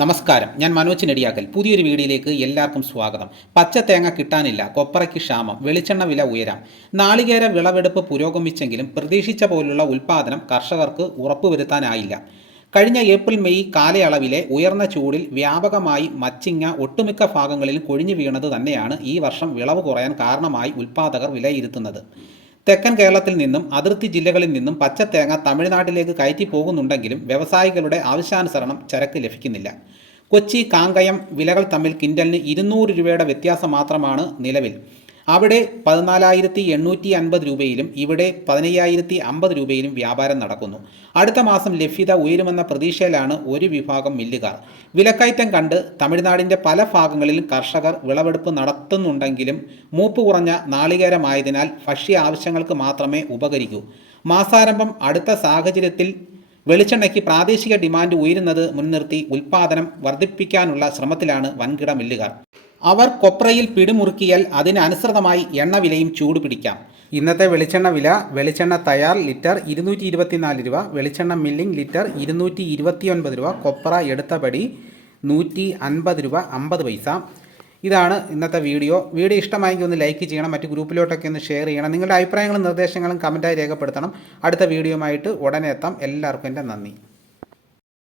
നമസ്കാരം. ഞാൻ മനോജ് നെടിയാക്കൽ. പുതിയൊരു വീഡിയോയിലേക്ക് എല്ലാവർക്കും സ്വാഗതം. പച്ച തേങ്ങ കിട്ടാനില്ല കൊപ്പറയ്ക്ക് ക്ഷാമം വെളിച്ചെണ്ണ വില ഉയരാം. നാളികേര വിളവെടുപ്പ് പുരോഗമിച്ചെങ്കിലും പ്രതീക്ഷിച്ച പോലുള്ള ഉൽപ്പാദനം കർഷകർക്ക് ഉറപ്പുവരുത്താനായില്ല. കഴിഞ്ഞ ഏപ്രിൽ മെയ് കാലയളവിലെ ഉയർന്ന ചൂടിൽ വ്യാപകമായി മച്ചിങ്ങ ഒട്ടുമിക്ക ഭാഗങ്ങളിലും കൊഴിഞ്ഞു വീണത് തന്നെയാണ് ഈ വർഷം വിളവ് കുറയാൻ കാരണമായി ഉൽപ്പാദകർ വിലയിരുത്തുന്നത്. തെക്കൻ കേരളത്തിൽ നിന്നും അതിർത്തി ജില്ലകളിൽ നിന്നും പച്ചത്തേങ്ങ തമിഴ്നാട്ടിലേക്ക് കയറ്റി പോകുന്നുണ്ടെങ്കിലും വ്യവസായികളുടെ ആവശ്യാനുസരണം ചരക്ക് ലഭിക്കുന്നില്ല. കൊച്ചി കാങ്കയം വിലകൾ തമ്മിൽ കിൻഡലിന് ഇരുന്നൂറ് രൂപയുടെ വ്യത്യാസം മാത്രമാണ് നിലവിൽ. അവിടെ പതിനാലായിരത്തി എണ്ണൂറ്റി അൻപത് രൂപയിലും ഇവിടെ പതിനയ്യായിരത്തി അമ്പത് രൂപയിലും വ്യാപാരം നടക്കുന്നു. അടുത്ത മാസം ലഭ്യത ഉയരുമെന്ന പ്രതീക്ഷയിലാണ് ഒരു വിഭാഗം മില്ലുകാർ. വിലക്കയറ്റം കണ്ട് തമിഴ്നാടിന്റെ പല ഭാഗങ്ങളിലും കർഷകർ വിളവെടുപ്പ് നടത്തുന്നുണ്ടെങ്കിലും മൂപ്പ് കുറഞ്ഞ നാളികേരമായതിനാൽ ഭക്ഷ്യ ആവശ്യങ്ങൾക്ക് മാത്രമേ ഉപകരിക്കൂ. മാസാരംഭം അടുത്ത സാഹചര്യത്തിൽ വെളിച്ചെണ്ണയ്ക്ക് പ്രാദേശിക ഡിമാൻഡ് ഉയരുന്നത് മുൻനിർത്തി ഉൽപ്പാദനം വർദ്ധിപ്പിക്കാനുള്ള ശ്രമത്തിലാണ് വൻകിട മില്ലുകാർ. അവർ കൊപ്രയിൽ പിടിമുറുക്കിയാൽ അതിനനുസൃതമായി എണ്ണ വിലയും ചൂട് പിടിക്കാം. ഇന്നത്തെ വെളിച്ചെണ്ണ വില വെളിച്ചെണ്ണ തയ്യാർ ലിറ്റർ ഇരുന്നൂറ്റി ഇരുപത്തിനാല് രൂപ വെളിച്ചെണ്ണ മില്ലിംഗ് ലിറ്റർ ഇരുന്നൂറ്റി ഇരുപത്തിയൊൻപത് രൂപ കൊപ്ര എടുത്തപടി നൂറ്റി അൻപത് രൂപ അമ്പത് പൈസ. ഇതാണ് ഇന്നത്തെ വീഡിയോ. വീഡിയോ ഇഷ്ടമായെങ്കിൽ ഒന്ന് ലൈക്ക് ചെയ്യണം മറ്റ് ഗ്രൂപ്പിലോട്ടൊക്കെ ഒന്ന് ഷെയർ ചെയ്യണം. നിങ്ങളുടെ അഭിപ്രായങ്ങളും നിർദ്ദേശങ്ങളും കമന്റായി രേഖപ്പെടുത്തണം. അടുത്ത വീഡിയോയുമായിട്ട് ഉടനെ എത്താം. എല്ലാവർക്കും എന്റെ നന്ദി.